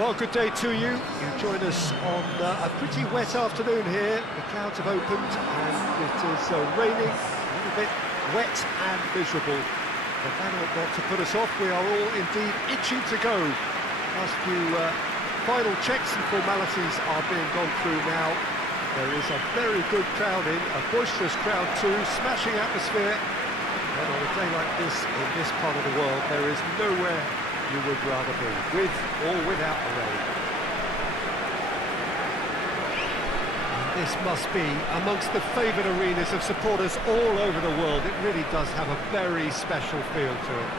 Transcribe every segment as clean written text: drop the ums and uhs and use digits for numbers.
Well, good day to you. You join us on a pretty wet afternoon here. The clouds have opened and it is raining, a little bit wet and miserable. But that ought not to put us off. We are all indeed itching to go. Last few final checks and formalities are being gone through now. There is a very good crowd in, a boisterous crowd too, smashing atmosphere. And on a day like this, in this part of the world, there is nowhere you would rather be, with or without the rain. And this must be amongst the favoured arenas of supporters all over the world. It really does have a very special feel to it.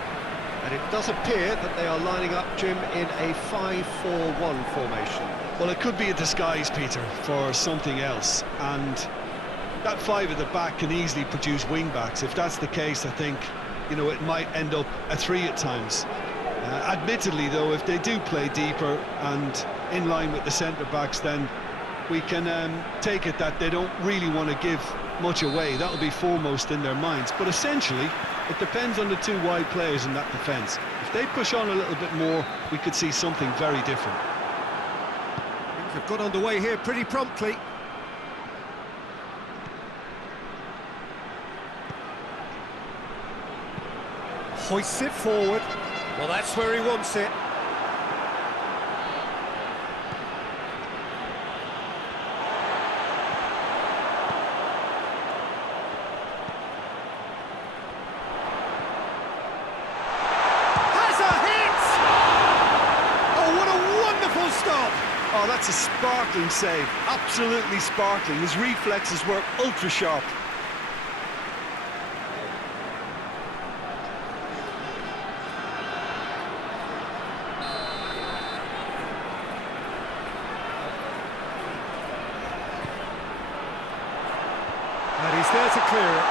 And it does appear that they are lining up, Jim, in a 5-4-1 formation. Well, it could be a disguise, Peter, for something else. And that five at the back can easily produce wing-backs. If that's the case, I think, you know, it might end up a three at times. Admittedly, though, if they do play deeper and in line with the centre-backs, then we can take it that they don't really want to give much away. That'll be foremost in their minds. But essentially, it depends on the two wide players in that defence. If they push on a little bit more, we could see something very different. Things have got underway here pretty promptly. Hoists it forward. Well, that's where he wants it. Has a hit! Oh, what a wonderful stop! Oh, that's a sparkling save. Absolutely sparkling. His reflexes were ultra-sharp. And he's there to clear it.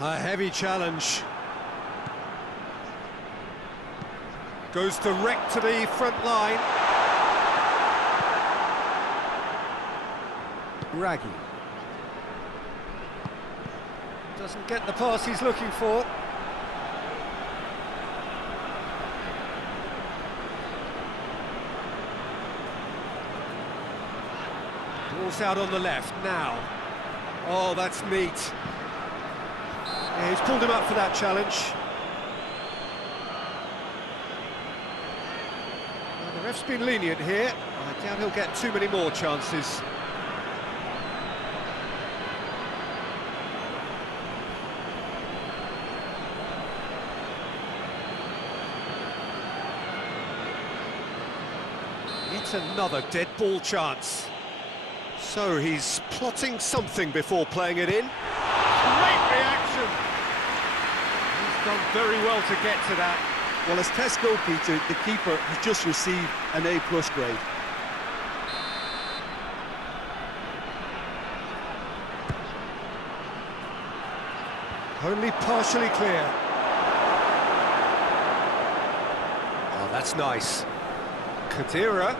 A heavy challenge. Goes direct to the front line. Raggy. Doesn't get the pass he's looking for. Ball's out on the left now. Oh, that's neat. Yeah, he's pulled him up for that challenge. Well, the ref's been lenient here. I doubt he'll get too many more chances. It's another dead ball chance. So he's plotting something before playing it in. Great reaction! He's done very well to get to that. Well, as tests go, Peter, the keeper has just received an A+ grade. Only partially clear. Oh, that's nice. Khedira.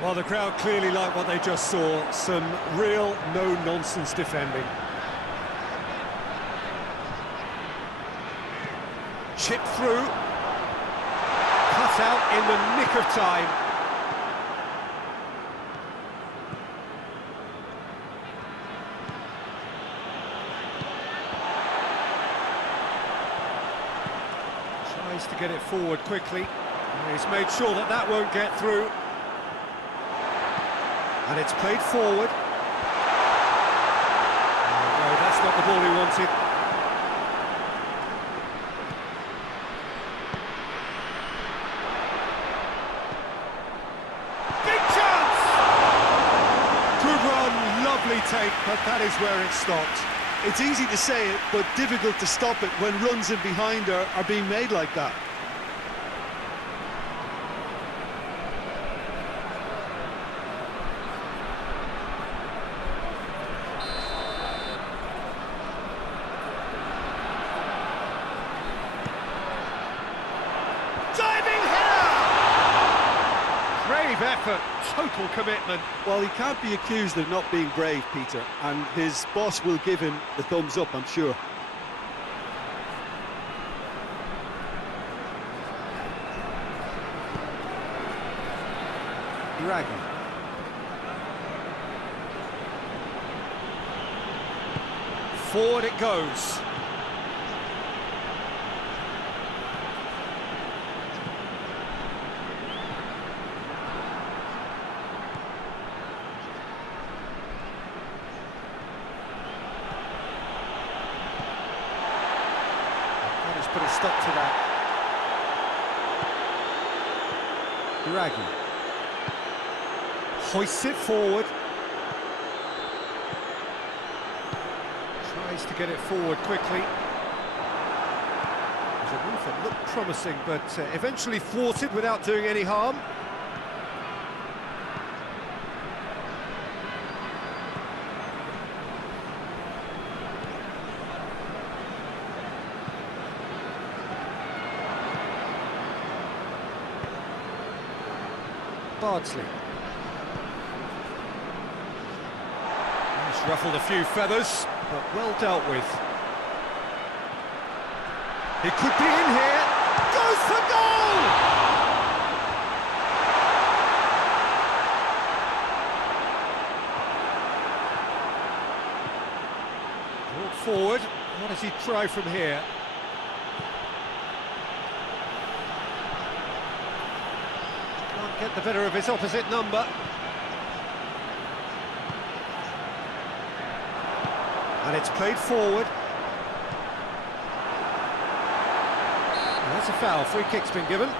Well, the crowd clearly like what they just saw. Some real no-nonsense defending. Chip through. Cut out in the nick of time. Tries to get it forward quickly. He's made sure that that won't get through. And it's played forward. Oh, no, that's not the ball he wanted. Big chance! Good run, lovely take, but that is where it stopped. It's easy to say it, but difficult to stop it when runs in behind are being made like that. brave effort, total commitment. Well, he can't be accused of not being brave, Peter, and his boss will give him the thumbs up, I'm sure. Dragon. Forward it goes. That has put a stop to that. Dragon. Hoists it forward. Tries to get it forward quickly. There's a move that looked promising, but eventually thwarted without doing any harm. Bardsley. He's ruffled a few feathers, but well dealt with. He could be in here. Goes for goal! Brought forward. What does he try from here? Can't get the better of his opposite number. And it's played forward. And that's a foul. Free kick's been given.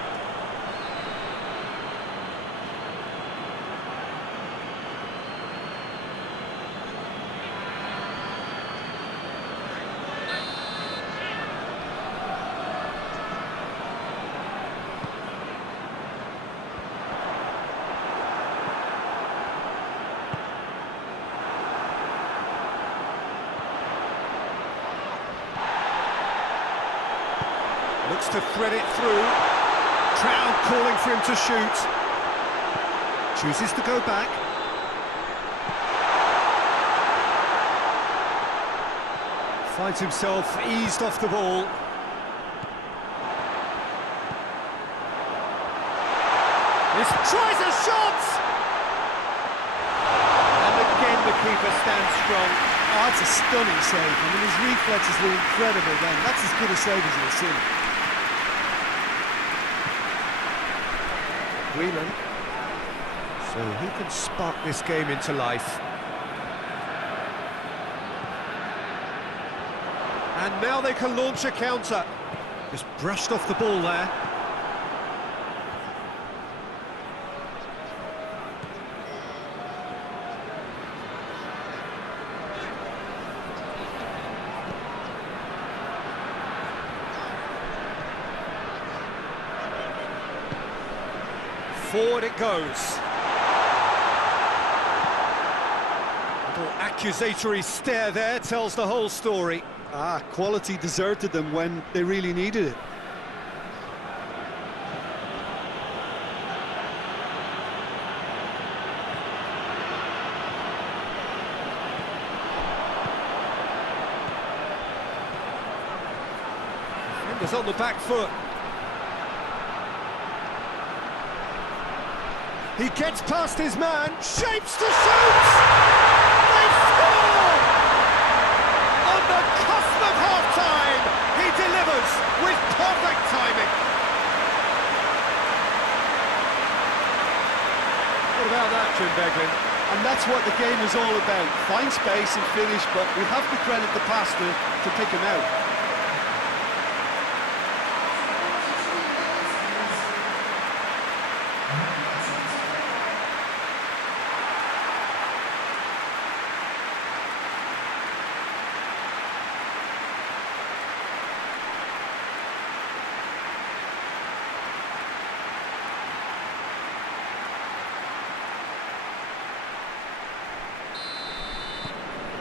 Looks to thread it through. Crowd calling for him to shoot. Chooses to go back. Finds himself eased off the ball. This tries a shot! And again the keeper stands strong. Oh, that's a stunning save. I mean, his reflexes were incredible then. That's as good a save as you'll see. Whelan. So who can spark this game into life? And now they can launch a counter. Just brushed off the ball there. Forward it goes. Little accusatory stare there tells the whole story. Ah, quality deserted them when they really needed it. Defenders on the back foot. He gets past his man, shapes to shoot! They score! On the cusp of half-time, he delivers with perfect timing. What about that, Jim Beglin? And that's what the game is all about. Find space and finish, but we have to credit the passer to pick him out.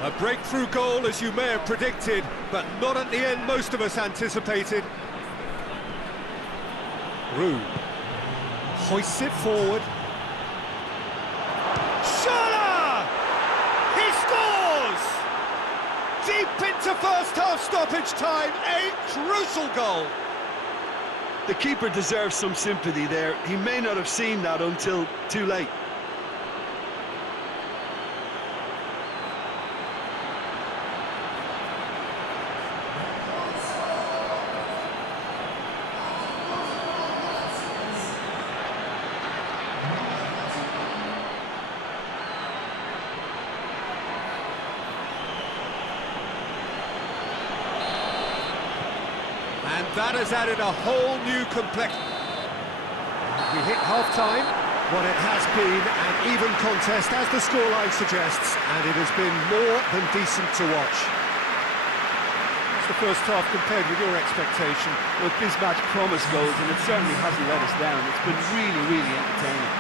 A breakthrough goal, as you may have predicted, but not at the end most of us anticipated. Roux hoists it forward. Deep into first-half stoppage time, a crucial goal. The keeper deserves some sympathy there. He may not have seen that until too late. And that has added a whole new complexion. We hit half-time, what it has been an even contest, as the scoreline suggests, and it has been more than decent to watch. What's the first half compared with your expectation? Look, this match promised goals, and it certainly hasn't let us down. It's been really, really entertaining.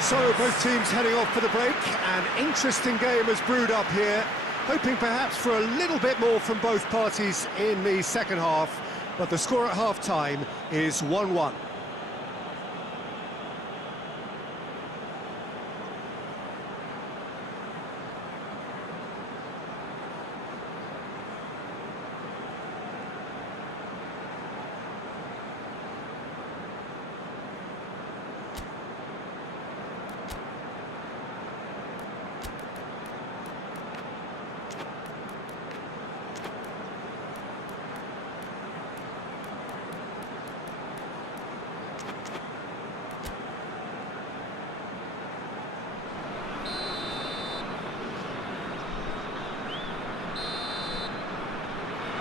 So, both teams heading off for the break. An interesting game has brewed up here, hoping perhaps for a little bit more from both parties in the second half, but the score at half-time is 1-1.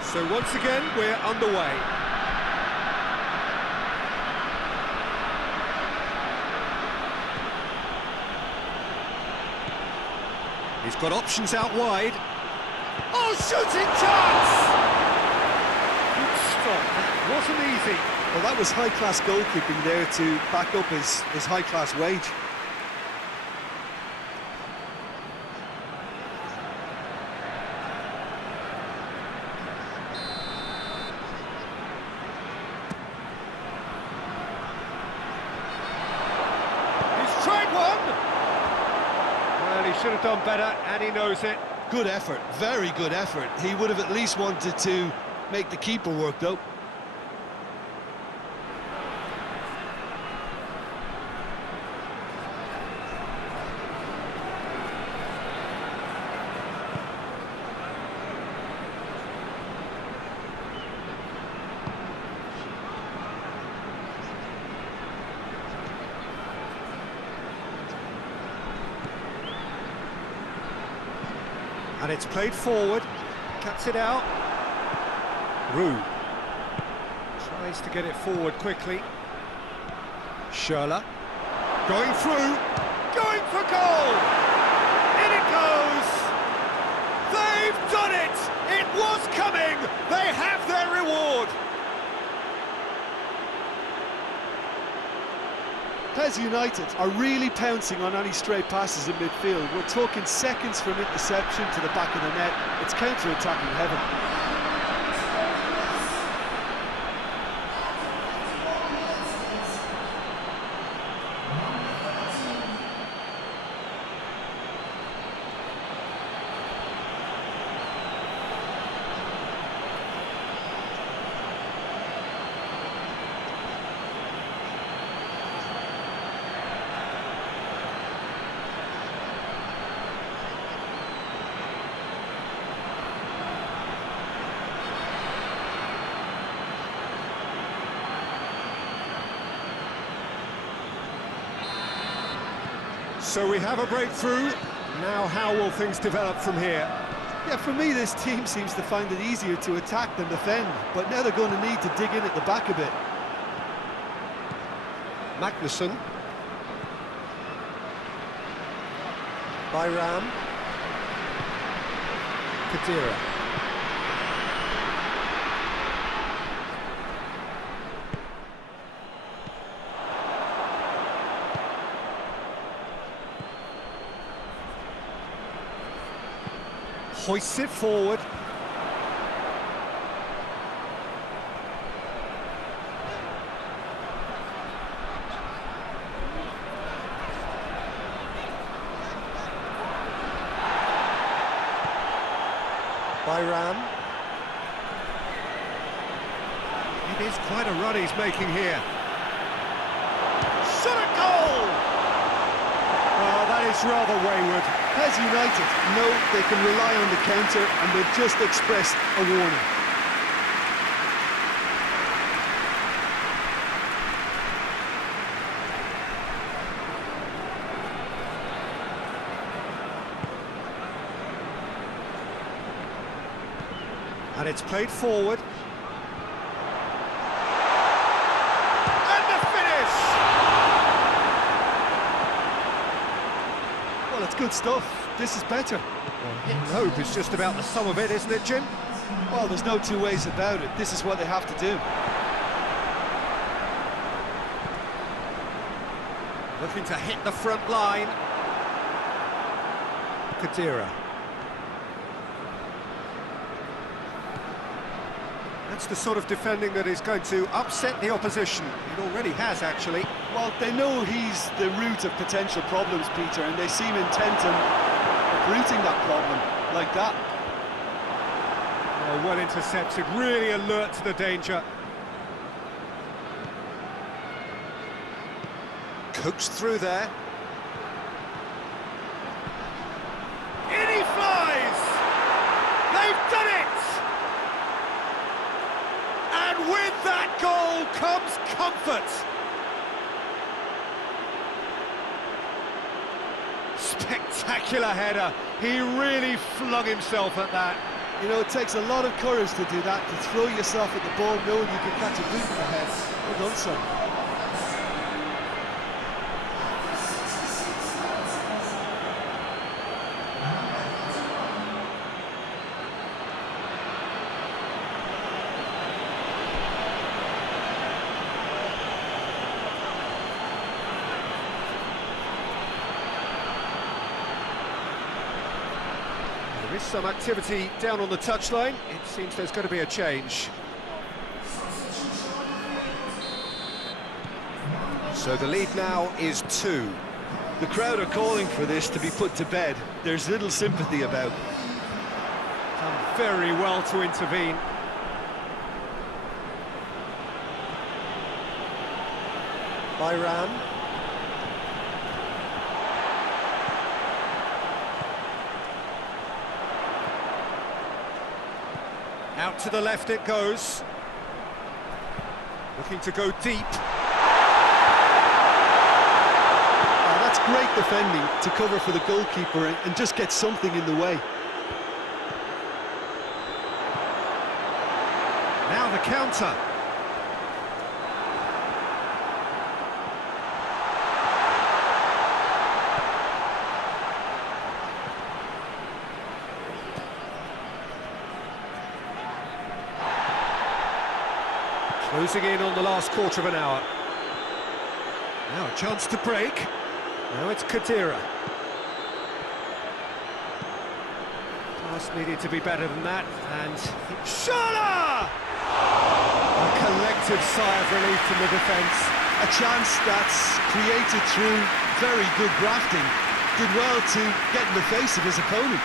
So once again, we're underway. He's got options out wide. Oh, shooting chance! Good stop, that wasn't easy. Well, that was high-class goalkeeping there to back up his high-class wage. Should have done better, and he knows it. Good effort, very good effort. He would have at least wanted to make the keeper work, though. And it's played forward, cuts it out. Roux tries to get it forward quickly. Schürrle going through, going for goal! In it goes! They've done it! It was coming! They have their reward! PES United are really pouncing on any stray passes in midfield. We're talking seconds from interception to the back of the net. It's counter-attacking heaven. So we have a breakthrough. Now how will things develop from here? Yeah, for me, this team seems to find it easier to attack than defend, but now they're going to need to dig in at the back a bit. Magnussen. Bayram. Kadira. Hoists it forward. Byram. It is quite a run he's making here. Shot at goal! Oh, that is rather wayward. PES United know they can rely on the counter, and they've just expressed a warning. And it's played forward. And the finish! Well, it's good stuff. This is better. Well, hope is just about the sum of it, isn't it, Jim? Well, there's no two ways about it. This is what they have to do. Looking to hit the front line. Kadira. That's the sort of defending that is going to upset the opposition. It already has, actually. Well, they know he's the root of potential problems, Peter, and they seem intent on uprooting that problem like that. Oh, well intercepted, really alert to the danger. Coaxed through there. In he flies! They've done it! And with that goal comes comfort. Spectacular header. He really flung himself at that. You know, it takes a lot of courage to do that, to throw yourself at the ball knowing you can catch a boot in the head. Well done, son. There is some activity down on the touchline. It seems there's going to be a change. So the lead now is 2. The crowd are calling for this to be put to bed. There's little sympathy about. Done very well to intervene. Byram. Out to the left it goes. Looking to go deep. That's great defending to cover for the goalkeeper and just get something in the way. Now the counter. Closing in on the last quarter of an hour. Now a chance to break. Now it's Kadira. Pass needed to be better than that, and Shala! A collective sigh of relief from the defence. A chance that's created through very good grafting. Did well to get in the face of his opponent.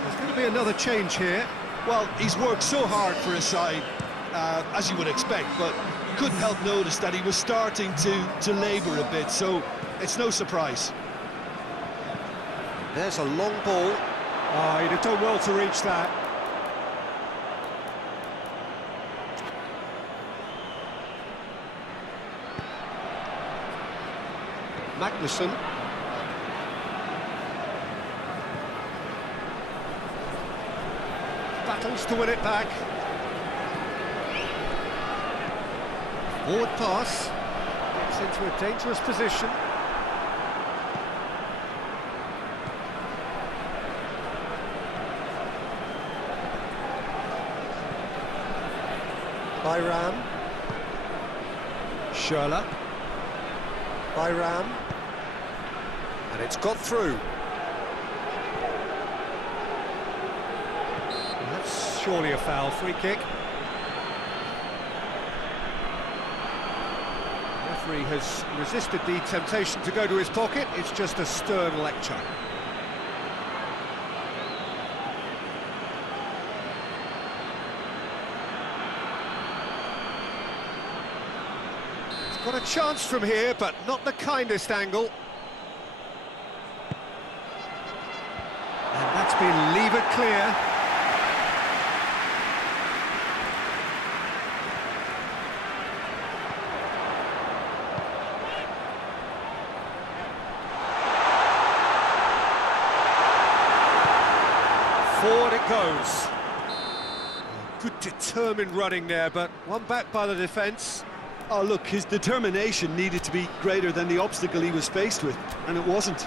There's going to be another change here. Well, he's worked so hard for his side, as you would expect, but couldn't help notice that he was starting to labour a bit, so it's no surprise. There's a long ball. Oh, he'd have done well to reach that. Magnussen. Battles to win it back. Forward pass. Gets into a dangerous position. Byram. Schürrle. Byram. And it's got through. That's surely a foul. Free kick. referee has resisted the temptation to go to his pocket. It's just a stern lecture. He's got a chance from here, but not the kindest angle. And that's been levered clear. Forward it goes. Good determined running there, but one back by the defence. Oh, look, his determination needed to be greater than the obstacle he was faced with, and it wasn't.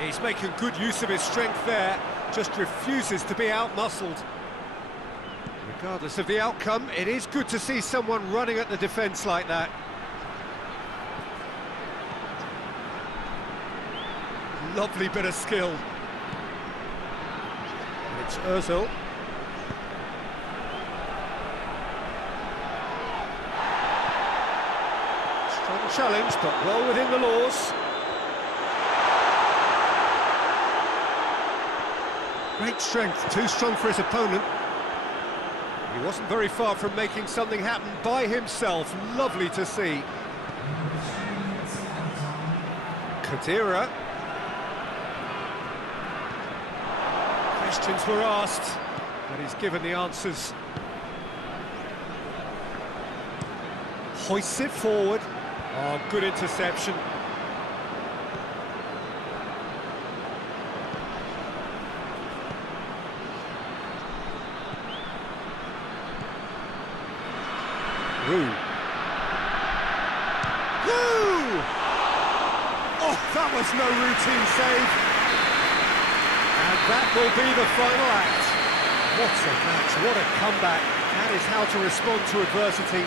He's making good use of his strength there, just refuses to be out-muscled. Regardless of the outcome, it is good to see someone running at the defence like that. Lovely bit of skill. And it's Ozil. Strong challenge, but well within the laws. Great strength, too strong for his opponent. He wasn't very far from making something happen by himself. Lovely to see. Khedira. Questions were asked, but he's given the answers. Hoists it forward. Oh, good interception. Woo! Oh, that was no routine save. And that will be the final act. What a match, what a comeback. That is how to respond to adversity.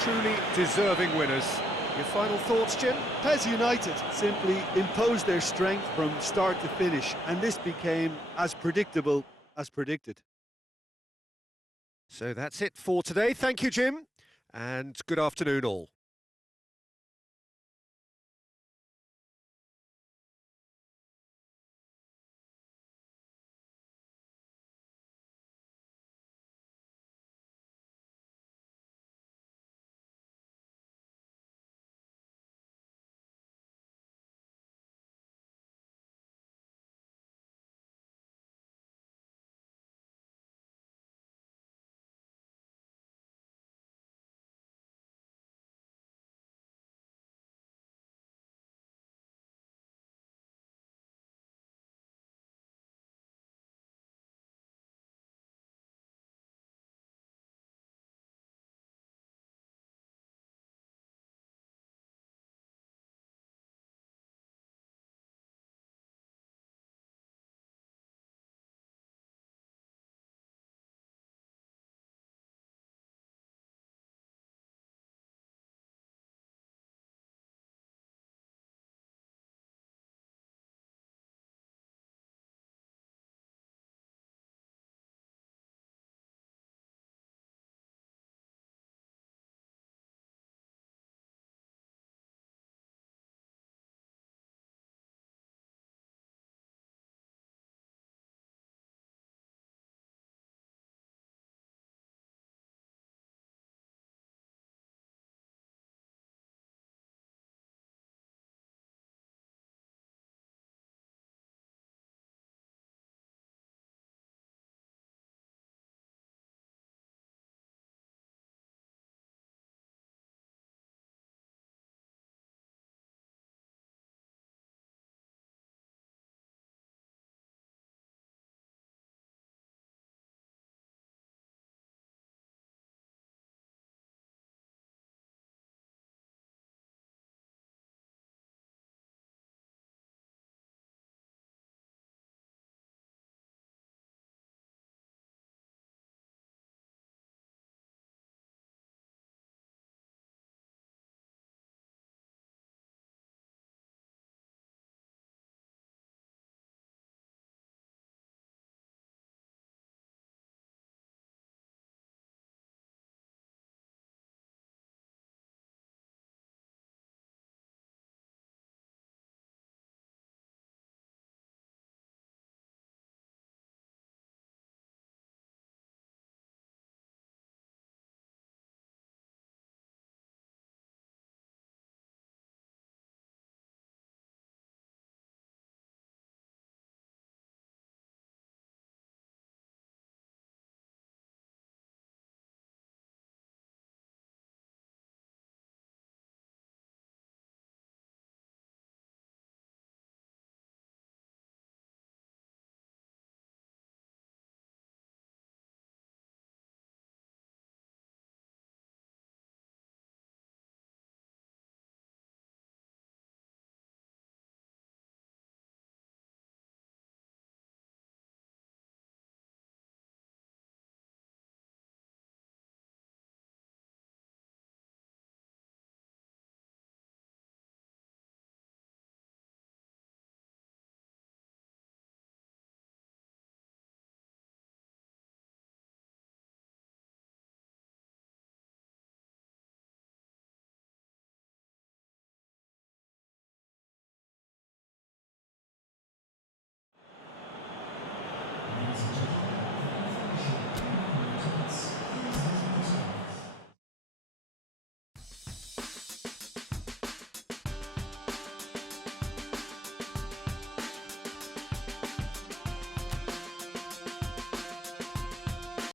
Truly deserving winners. Your final thoughts, Jim? PES United simply imposed their strength from start to finish, and this became as predictable as predicted. So that's it for today. Thank you, Jim. And good afternoon all.